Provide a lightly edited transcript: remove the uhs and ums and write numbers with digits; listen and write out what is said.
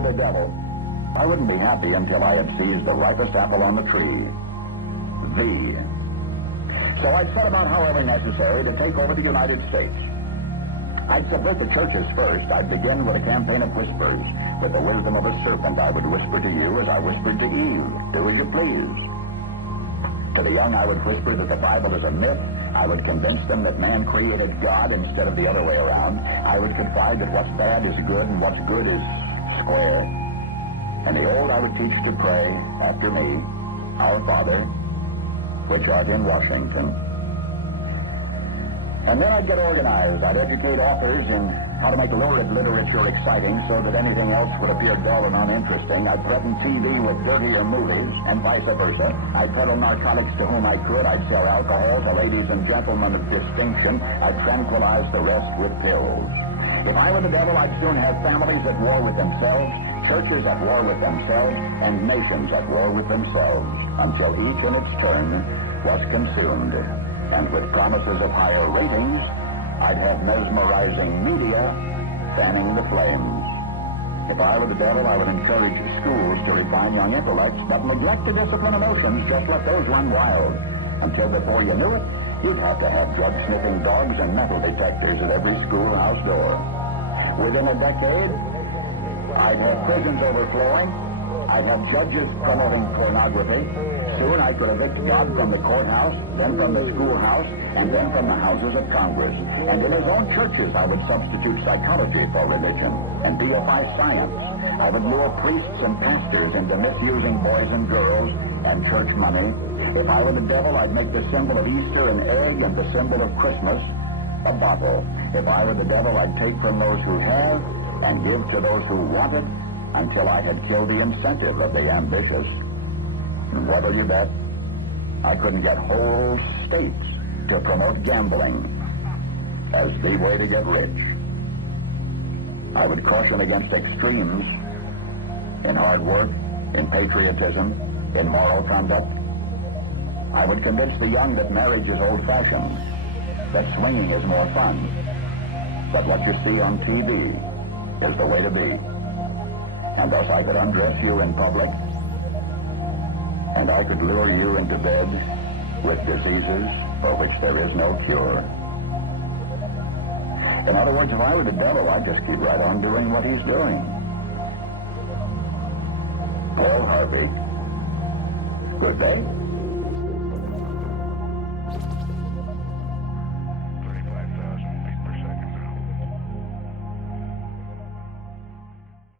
were the devil, I wouldn't be happy until I had seized the ripest apple on the tree. Thee. So I'd set about however necessary to take over the United States. I'd subvert the churches first. I'd begin with a campaign of whispers. With the wisdom of a serpent, I would whisper to you as I whispered to Eve, do as you please. To the young, I would whisper that the Bible is a myth. I would convince them that man created God instead of the other way around. I would confide that what's bad is good and what's good is square. And the old I would teach to pray after me, Our Father, which art in Washington. And then I'd get organized. I'd educate authors in how to make lurid literature exciting so that anything else would appear dull and uninteresting. I'd threaten TV with dirtier movies and vice versa. I'd peddle narcotics to whom I could. I'd sell alcohol to ladies and gentlemen of distinction. I'd tranquilize the rest with pills. If I were the devil, I'd soon have families at war with themselves, churches at war with themselves, and nations at war with themselves, until each in its turn was consumed. And with promises of higher ratings, I'd have mesmerizing media fanning the flames. If I were the devil, I would encourage schools to refine young intellects, but neglect the discipline emotions, just let those run wild. Until before you knew it, you'd have to have drug-sniffing dogs and metal detectors at every schoolhouse door. Within a decade, I'd have prisons overflowing. I'd have judges promoting pornography. Soon I could evict God from the courthouse, then from the schoolhouse, and then from the houses of Congress. And in his own churches, I would substitute psychology for religion and deify science. I would lure priests and pastors into misusing boys and girls and church money. If I were the devil, I'd make the symbol of Easter an egg and the symbol of Christmas a bottle. If I were the devil, I'd take from those who have and give to those who want it until I had killed the incentive of the ambitious. And what'll you bet? I couldn't get whole states to promote gambling as the way to get rich. I would caution against extremes in hard work, in patriotism, in moral conduct. I would convince the young that marriage is old-fashioned, that swinging is more fun, that what you see on TV is the way to be. And thus I could undress you in public, and I could lure you into bed with diseases for which there is no cure. In other words, if I were the devil, I'd just keep right on doing what he's doing. Paul Harvey. Good day.